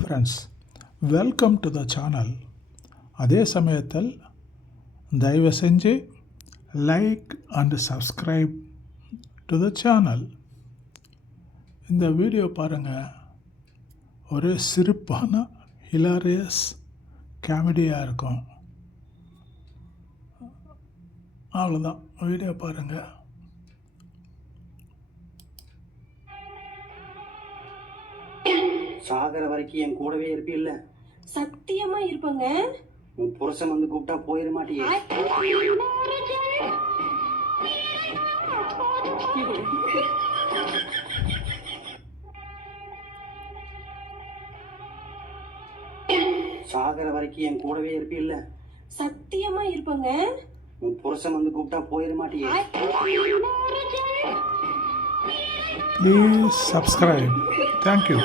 Friends, welcome to the channel. அதே சமயத்தில் தயவு செஞ்சு like and subscribe to the channel. இந்த வீடியோ பாருங்கள், ஒரு சிரிப்பான ஹிலாரியஸ் காமெடியாக இருக்கும். அவ்வளோதான், வீடியோ பாருங்கள். சாகர வரைக்கும் என் கூடவே இருப்பில்ல? சத்தியமா இருப்பங்க. உன் புருஷன் வந்து கூப்பிட்டா போயிட மாட்டியே? சாகர வரைக்கும் என் கூடவே இருப்பில்ல? சத்தியமா இருப்பங்க. உன் புருஷன் வந்து கூப்பிட்டா போயிட மாட்டியே? Please subscribe. Thank you.